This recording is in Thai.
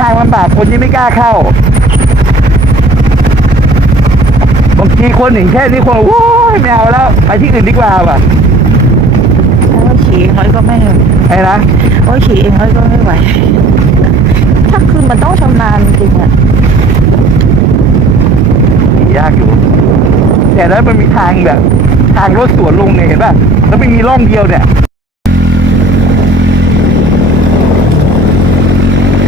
ทางลำบากคนยังไม่กล้าเข้าบางทีคนเห็นแค่นี้คนโอ้ยไม่เอาแล้วไปที่อื่นดีกว่าว่ะ แล้วขี่เองน้อยก็ไม่ ไอ้นะ โอ้ยขี่เองน้อยก็ไม่ไหวถ้าคือมันต้องชำนาญจริงอะ ยากอยู่แต่แล้วมันมีทางแบบทางรถสวนลงเนี่ยเห็นป่ะแล้วไม่มีร่องเดียวเนี่ย